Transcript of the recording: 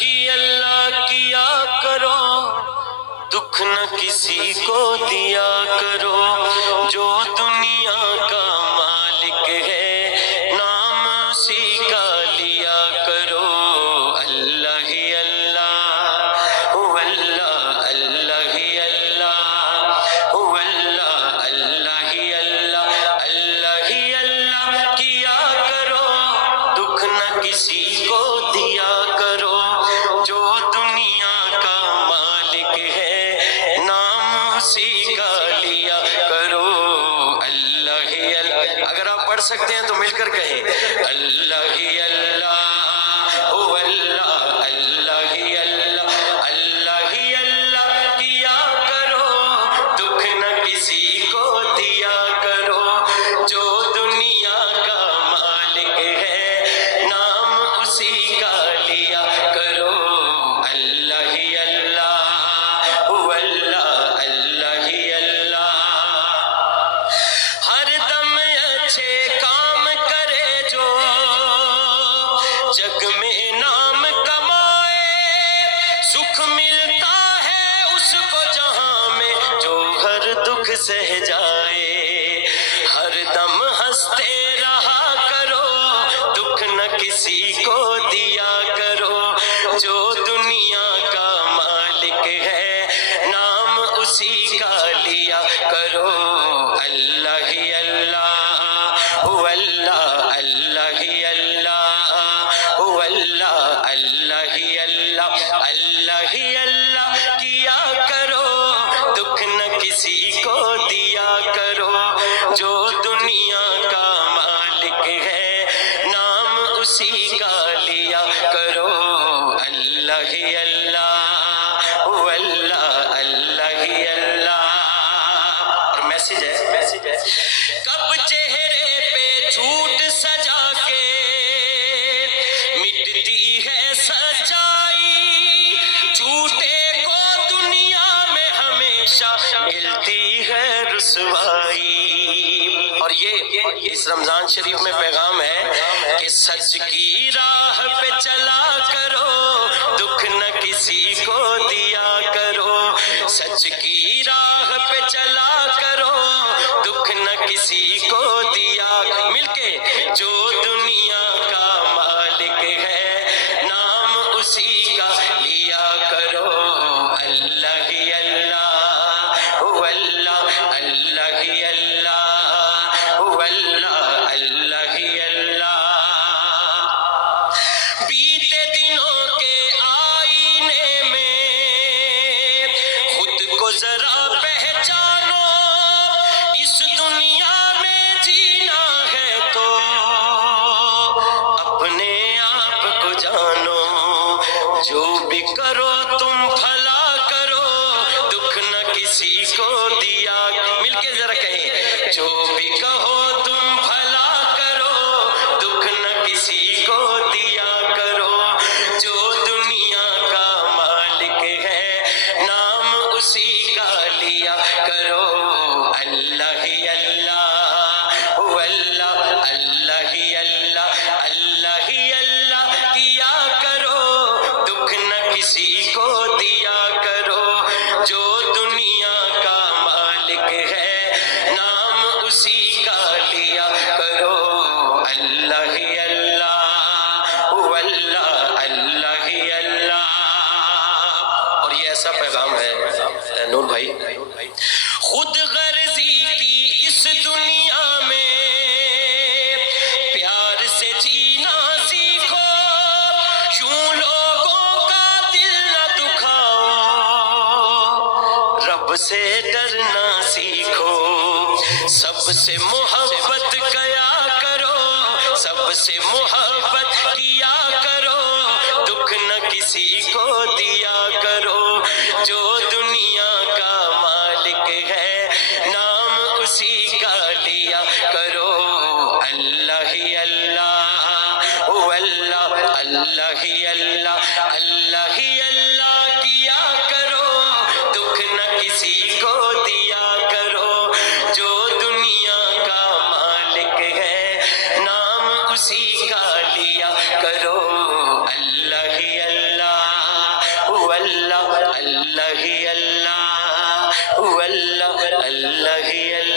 ہی اللہ کیا کرو، دکھ نہ کسی کو دیا کرو، جو دنیا کا مالک ہے نام اسی کا لیا کرو۔ اللہ ہی اللہ هو اللہ، اللہ ہی اللہ هو اللہ، اللہ ہی اللہ، اللہ ہی اللہ کیا کرو، دکھ نہ کسی کو دیا کرو، جو دنیا کا مالک ہے نام اسی کا لیا کرو۔ اللہ ہی اللہ، اگر آپ پڑھ سکتے ہیں تو مل کر کہیں اللہ ہی اللہ هو اللہ، اللہ ہی اللہ، اللہ ہی اللہ کیا کرو، دکھ نہ کسی کو دیا کرو، جو دنیا کا مالک ہے نام اسی کا لیا کرو۔ اللہ ہی اللہ هو اللہ، اللہ ہی اللہ ہر دم اچھے کام کرے جو جگ میں نام کمائے، سکھ ملتا ہے اس کو جہاں میں جو ہر دکھ سہ جائے۔ ہر دم ہنستے رہا کرو، دکھ نہ کسی کو دیا کرو، جو دنیا کا مالک ہے نام اسی کا لیا کرو۔ اللہ ہی اللہ هو اللہ، اللہ ہی اللہ هو اللہ، اللہ ہی اللہ، اللہ ہی اللہ کیا کرو، دکھ نہ کسی کو دیا کرو، جو دنیا کا مالک ہے نام اسی کا لیا کرو۔ اللہ ہی اللہ هو اللہ، اللہ ہی اللہ۔ اور میسج ہے، کب چہرے پہ جھوٹ سجا کے مٹتی ہے سچائی، جھوٹے کو دنیا میں ہمیشہ ملتی ہے رسوائی۔ اور یہ اس رمضان شریف میں پیغام ہے کہ سچ کی راہ پہ چلا کرو، دکھ نہ کسی کو دیا کرو، سچ کی راہ پہ چلا کرو، دکھ نہ کسی کو دیا، مل کے جو دنیا کا مالک ہے نام اسی کا لیا کرو۔ اللہ ہی اللہ هو اللہ، اللہ ہی اللہ هو اللہ، اللہ ہی اللہ۔ بیتے دنوں کے آئینے میں خود کو ذرا پہچانو، اس دنیا میں جینا ہے تو اپنے آپ کو جانو، جو بھی کرو تم بھلا کرو، دکھ نہ کسی کو دیا، مل کے ذرا کہیں جو بھی کہو تم بھلا کرو، دکھ نہ کسی کو دیا کرو، جو دنیا کا مالک ہے نام اسی کا لیا کرو۔ اللہ ہی اللہ هو اللہ، اللہ ہی اللہ، اللہ ہی اللہ کیا کرو، دکھ نہ کسی کو دیا کرو، جو دنیا کا مالک ہے نام اسی کا لیا کرو۔ اللہ ہی اللہ هو اللہ، اللہ ہی اللہ۔ اور یہ ایسا پیغام ہے نور بھائی، خود غرضی کی اس دنیا میں پیار سے جینا سیکھو، یوں لوگوں کا دل نہ دکھاؤ، رب سے ڈرنا سیکھو، سب سے محبت کیا کرو، سب سے محبت کیا کرو، دکھ نہ کسی کو دیا کرو، جو دنیا کا مالک ہے نام اسی کا لیا کرو۔ اللہ ہی اللہ هو اللہ، اللہ ہی اللہ، اللہ ہی اللہ کیا کرو، دکھ نہ کسی کو دیا کرو، جو دنیا کا مالک ہے نام اسی کا لیا کرو۔ اللہ ہی اللہ اللہ ہی اللہ، اللہ اللہ ہی اللہ۔